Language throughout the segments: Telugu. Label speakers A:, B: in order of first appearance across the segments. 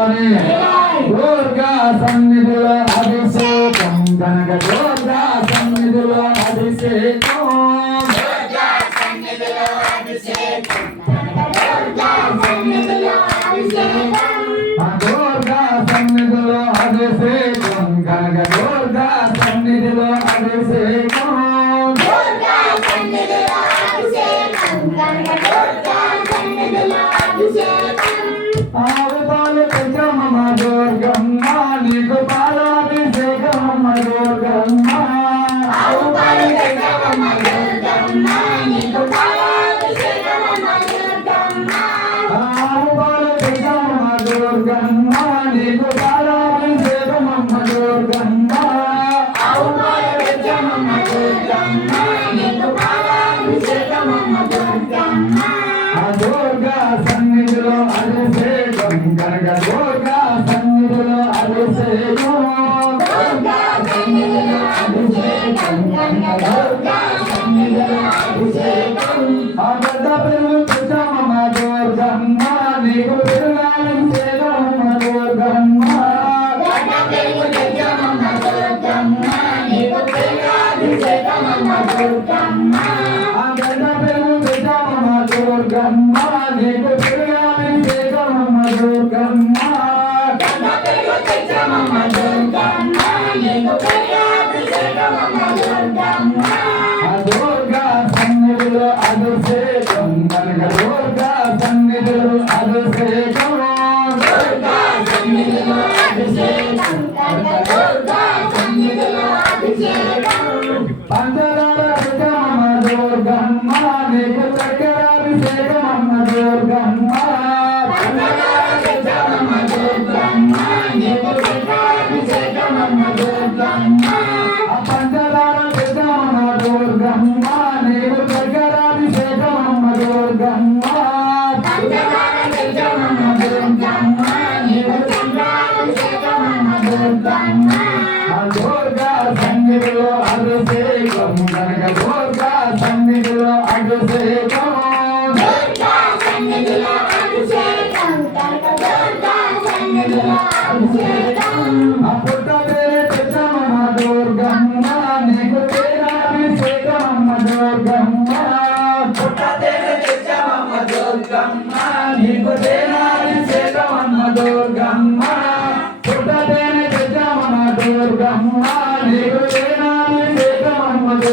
A: స్వామి దుర్గా సన్నిధిలో అభిషేకం. కనక దుర్గా సన్నిధిలో అభిషేకం. దుర్గా సన్నిధిలో అభిషేకం. కనక దుర్గా సన్నిధిలో అభిషేకం. సన్నిధిలో అభిషేకం. కనక దుర్గా సన్నిధిలో అభిషేకం. ఆ పెద్ద పెరుగు పెంచమ్మ దుర్గమ్మ నీకు పెరుగాభిషేకమ్మ దుర్గమ్మ ఆ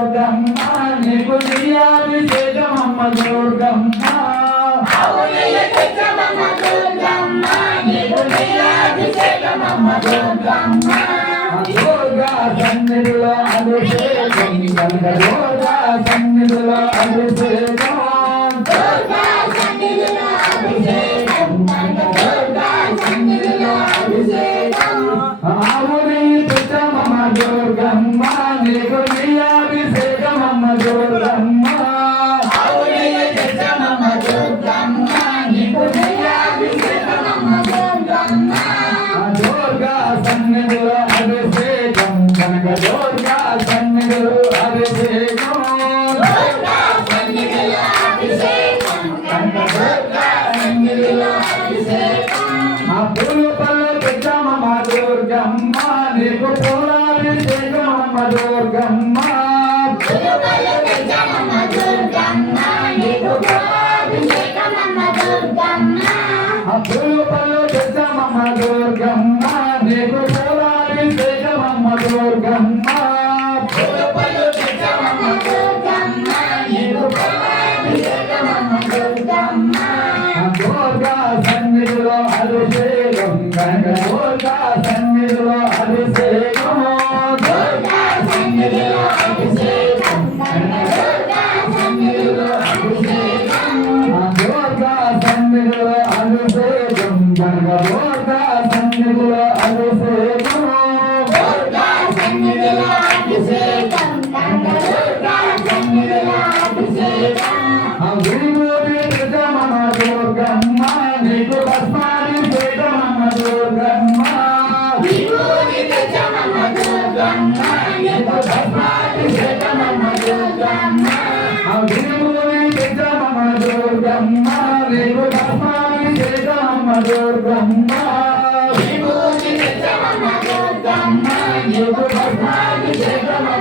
A: దుర్గమ్మ నీకు నీయాభిషేకమమ్మ దుర్గమ్మ. దుర్గా సన్నిధిలో అభిషేకం కనుక దుర్గా సన్నిధిలో అభిషేకం. సన్నిధిలో అభిషేకం కనుక దుర్గా సన్నిధిలో అభిషేకం దుర్గమ్మ నీకు పూలాభిషేకమమ్మ దుర్గమ్మ ఇచ్చాను బాబు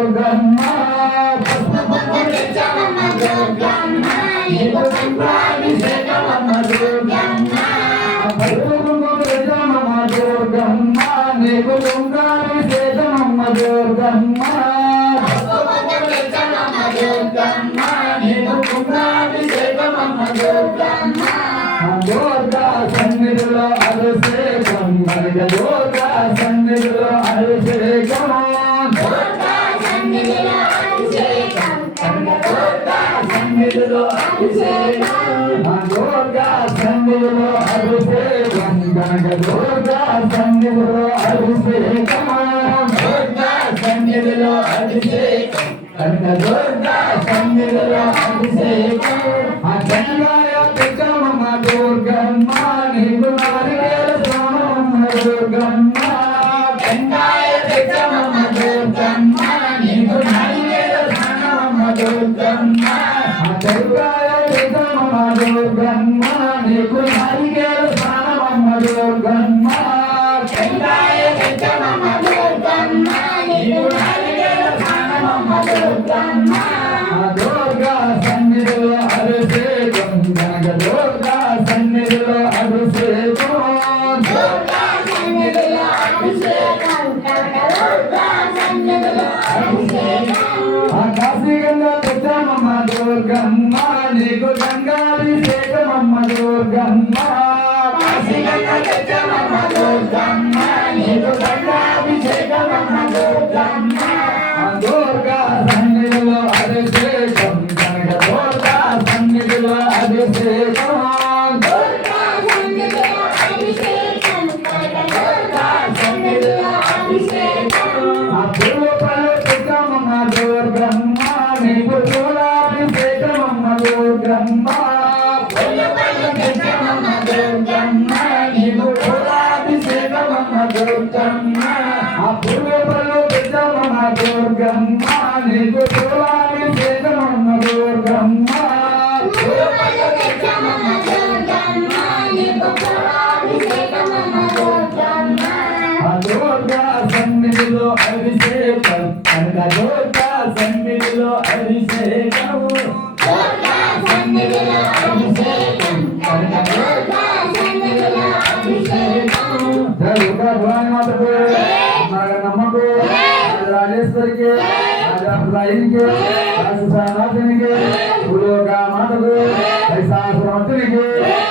A: దుర్గమ్మ పసుపమ్మ దుర్గమ్మ నీకు కుంభాభిషేకమ్మ దుర్గమ్మ పసుపమ్మ దుర్గమ్మ దుర్గమ్మ నీకు కుంభాభిషేకమ్మ దుర్గమ్మ దుర్గమ్మ నీకు కుంభాభిషేకమ్మ దుర్గమ్మ దుర్గా సన్నిధిలో అభిషేకం మరిగలో అభిషేకం దుర్గా సన్నిధిలో అభిషేకం దుర్గా సన్నిధిలో అభిషేకం దుర్గా దుర్గమ్మ అమ్మడు గమ్మ నీకు హరికేలు స్నానమమ్మడు గమ్మ చెందాయ చెంచమమ్మ దుర్గమ్మ నీకు హరికేలు స్నానమమ్మ దుర్గమ్మ దుర్గమ్మ